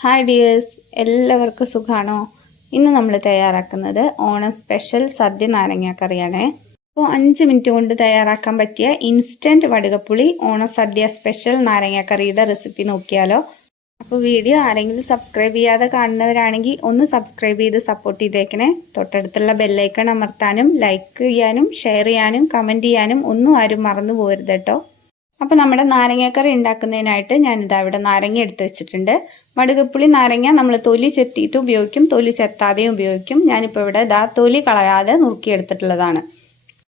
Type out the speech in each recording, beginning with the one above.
Hi dears എല്ലാവർക്കും സുഖമാണോ ഇന്ന് നമ്മൾ തയ്യാറാക്കുന്നത് ഓണ സ്പെഷ്യൽ സദ്യ നാരങ്ങാക്കറിയാണേ അപ്പോൾ അഞ്ച് മിനിറ്റ് കൊണ്ട് തയ്യാറാക്കാൻ പറ്റിയ ഇൻസ്റ്റന്റ് വടുകപ്പുളി ഓണ സദ്യ സ്പെഷ്യൽ നാരങ്ങാക്കറിയുടെ റെസിപ്പി നോക്കിയാലോ. അപ്പോൾ വീഡിയോ ആരെങ്കിലും സബ്സ്ക്രൈബ് ചെയ്യാതെ കാണുന്നവരാണെങ്കിൽ ഒന്ന് സബ്സ്ക്രൈബ് ചെയ്ത് സപ്പോർട്ട് ചെയ്തേക്കണേ. തൊട്ടടുത്തുള്ള ബെല്ലൈക്കൺ അമർത്താനും ലൈക്ക് ചെയ്യാനും ഷെയർ ചെയ്യാനും കമന്റ് ചെയ്യാനും ഒന്നും ആരും മറന്നു പോകരുത് കേട്ടോ. അപ്പോൾ നമ്മുടെ നാരങ്ങക്കറി ഉണ്ടാക്കുന്നതിനായിട്ട് ഞാനിതാ ഇവിടെ നാരങ്ങ എടുത്ത് വെച്ചിട്ടുണ്ട്. വടുകപ്പുളി നാരങ്ങ നമ്മൾ തൊലി ചെത്തിയിട്ട് ഉപയോഗിക്കും. തൊലി ചെത്താതെയും ഉപയോഗിക്കും. ഞാനിപ്പോൾ ഇവിടെ ഇതാ തൊലി കളയാതെ നുറുക്കിയെടുത്തിട്ടുള്ളതാണ്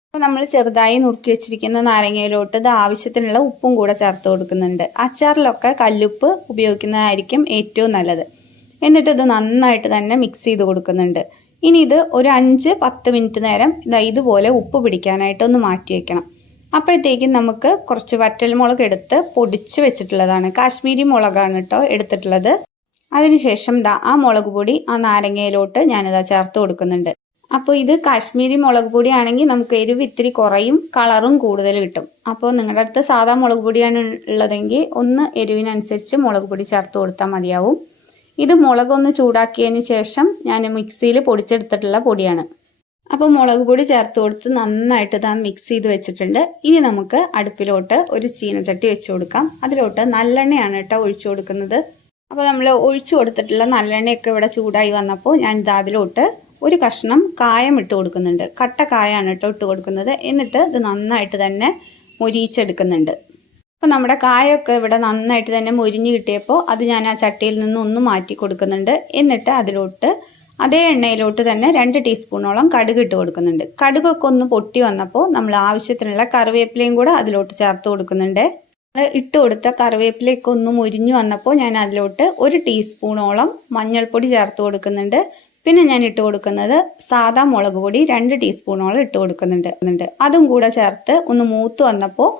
അപ്പോൾ നമ്മൾ ചെറുതായി നുറുക്കി വെച്ചിരിക്കുന്ന നാരങ്ങയിലോട്ട് ഇത് ആവശ്യത്തിനുള്ള ഉപ്പും കൂടെ ചേർത്ത് കൊടുക്കുന്നുണ്ട്. അച്ചാറിലൊക്കെ കല്ലുപ്പ് ഉപയോഗിക്കുന്നതായിരിക്കും ഏറ്റവും നല്ലത്. എന്നിട്ട് ഇത് നന്നായിട്ട് തന്നെ മിക്സ് ചെയ്ത് കൊടുക്കുന്നുണ്ട്. ഇനി ഇത് ഒരു അഞ്ച് പത്ത് മിനിറ്റ് നേരം ഇതാ ഇതുപോലെ ഉപ്പ് പിടിക്കാനായിട്ടൊന്ന് മാറ്റി വെക്കണം. അപ്പോഴത്തേക്കും നമുക്ക് കുറച്ച് വറ്റൽമുളക് എടുത്ത് പൊടിച്ച് വെച്ചിട്ടുള്ളതാണ്. കാശ്മീരി മുളകാണ് കേട്ടോ എടുത്തിട്ടുള്ളത്. അതിനുശേഷം ദാ ആ മുളക് പൊടി ആ നാരങ്ങയിലോട്ട് ഞാനിതാ ചേർത്ത് കൊടുക്കുന്നുണ്ട്. അപ്പോൾ ഇത് കാശ്മീരി മുളക് പൊടിയാണെങ്കിൽ നമുക്ക് എരിവ് ഇത്തിരി കുറയും കളറും കൂടുതൽ കിട്ടും. അപ്പോൾ നിങ്ങളുടെ അടുത്ത് സാധാ മുളക് പൊടിയാണ് ഉള്ളതെങ്കിൽ ഒന്ന് എരിവിനനുസരിച്ച് മുളക് പൊടി ചേർത്ത് കൊടുത്താൽ മതിയാവും. ഇത് മുളകൊന്ന് ചൂടാക്കിയതിന് ശേഷം ഞാൻ മിക്സിയിൽ പൊടിച്ചെടുത്തിട്ടുള്ള പൊടിയാണ്. അപ്പോൾ മുളക് പൊടി ചേർത്ത് കൊടുത്ത് നന്നായിട്ട് താൻ മിക്സ് ചെയ്ത് വെച്ചിട്ടുണ്ട്. ഇനി നമുക്ക് അടുപ്പിലോട്ട് ഒരു ചീനച്ചട്ടി വെച്ച് കൊടുക്കാം. അതിലോട്ട് നല്ലെണ്ണയാണ് കേട്ടോ ഒഴിച്ചു കൊടുക്കുന്നത്. അപ്പോൾ നമ്മൾ ഒഴിച്ചു കൊടുത്തിട്ടുള്ള നല്ലെണ്ണയൊക്കെ ഇവിടെ ചൂടായി വന്നപ്പോൾ ഞാൻ ഇത് അതിലോട്ട് ഒരു കഷ്ണം കായം ഇട്ട് കൊടുക്കുന്നുണ്ട്. കട്ട കായാണ് കേട്ടോ ഇട്ട് കൊടുക്കുന്നത്. എന്നിട്ട് ഇത് നന്നായിട്ട് തന്നെ മൊരിയിച്ചെടുക്കുന്നുണ്ട്. അപ്പോൾ നമ്മുടെ കായൊക്കെ ഇവിടെ നന്നായിട്ട് തന്നെ മൊരിഞ്ഞ് കിട്ടിയപ്പോൾ അത് ഞാൻ ആ ചട്ടിയിൽ നിന്ന് ഒന്ന് മാറ്റി കൊടുക്കുന്നുണ്ട്. എന്നിട്ട് അതിലോട്ട് അതേ എണ്ണയിലോട്ട് തന്നെ രണ്ട് ടീസ്പൂണോളം കടുക് ഇട്ട് കൊടുക്കുന്നുണ്ട്. കടുകൊക്കെ ഒന്ന് പൊട്ടി വന്നപ്പോൾ നമ്മൾ ആവശ്യത്തിനുള്ള കറിവേപ്പിലയും കൂടെ അതിലോട്ട് ചേർത്ത് കൊടുക്കുന്നുണ്ട്. ഇട്ട് കൊടുത്ത കറിവേപ്പിലയൊക്കെ ഒന്ന് മുരിഞ്ഞു വന്നപ്പോൾ ഞാൻ അതിലോട്ട് ഒരു ടീസ്പൂണോളം മഞ്ഞൾപ്പൊടി ചേർത്ത് കൊടുക്കുന്നുണ്ട്. പിന്നെ ഞാൻ ഇട്ട് കൊടുക്കുന്നത് സാധാ മുളക് പൊടി രണ്ട് ടീസ്പൂണോളം ഇട്ട് കൊടുക്കുന്നുണ്ട്. അതും കൂടെ ചേർത്ത് ഒന്ന് മൂത്ത് വന്നപ്പോൾ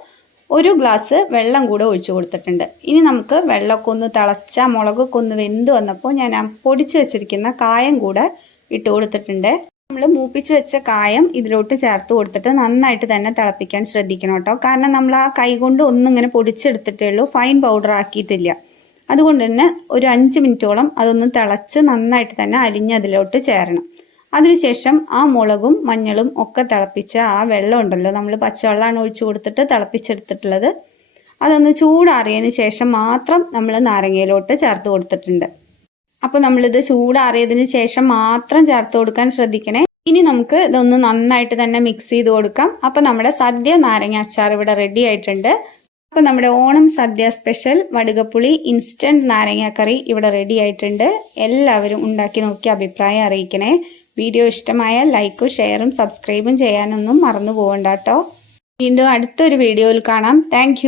ഒരു ഗ്ലാസ് വെള്ളം കൂടെ ഒഴിച്ചു കൊടുത്തിട്ടുണ്ട്. ഇനി നമുക്ക് വെള്ളമൊക്കെ ഒന്ന് തിളച്ച മുളകൊക്കെ ഒന്ന് വെന്ത് വന്നപ്പോൾ ഞാൻ പൊടിച്ച് വെച്ചിരിക്കുന്ന കായം കൂടെ ഇട്ട് കൊടുത്തിട്ടുണ്ട്. നമ്മൾ മൂപ്പിച്ച് വെച്ച കായം ഇതിലോട്ട് ചേർത്ത് കൊടുത്തിട്ട് നന്നായിട്ട് തന്നെ തിളപ്പിക്കാൻ ശ്രദ്ധിക്കണം കേട്ടോ. കാരണം നമ്മൾ ആ കൈ കൊണ്ട് ഒന്നിങ്ങനെ പൊടിച്ചെടുത്തിട്ടേ ഉള്ളൂ. ഫൈൻ പൗഡർ ആക്കിയിട്ടില്ല. അതുകൊണ്ട് തന്നെ ഒരു അഞ്ച് മിനിറ്റോളം അതൊന്ന് തിളച്ച് നന്നായിട്ട് തന്നെ അരിഞ്ഞ് അതിലോട്ട് ചേരണം. അതിനുശേഷം ആ മുളകും മഞ്ഞളും ഒക്കെ തിളപ്പിച്ച ആ വെള്ളം ഉണ്ടല്ലോ നമ്മൾ പച്ചവെള്ളമാണ് ഒഴിച്ചു കൊടുത്തിട്ട് തിളപ്പിച്ചെടുത്തിട്ടുള്ളത്. അതൊന്ന് ചൂടാറിയതിന് ശേഷം മാത്രം നമ്മൾ നാരങ്ങയിലോട്ട് ചേർത്ത് കൊടുത്തിട്ടുണ്ട്. അപ്പോൾ നമ്മളിത് ചൂടാറിയതിന് ശേഷം മാത്രം ചേർത്ത് കൊടുക്കാൻ ശ്രദ്ധിക്കണേ. ഇനി നമുക്ക് ഇതൊന്ന് നന്നായിട്ട് തന്നെ മിക്സ് ചെയ്ത് കൊടുക്കാം. അപ്പോൾ നമ്മുടെ സദ്യ നാരങ്ങ അച്ചാർ ഇവിടെ റെഡി ആയിട്ടുണ്ട്. അപ്പോൾ നമ്മുടെ ഓണം സദ്യ സ്പെഷ്യൽ വടുകപ്പുളി ഇൻസ്റ്റന്റ് നാരങ്ങാക്കറി ഇവിടെ റെഡി ആയിട്ടുണ്ട്. എല്ലാവരും ഉണ്ടാക്കി നോക്കി അഭിപ്രായം അറിയിക്കണേ. വീഡിയോ ഇഷ്ടമായാൽ ലൈക്കും ഷെയറും സബ്സ്ക്രൈബും ചെയ്യാനൊന്നും മറന്നു പോകണ്ട കേട്ടോ. വീണ്ടും അടുത്തൊരു വീഡിയോയിൽ കാണാം. താങ്ക്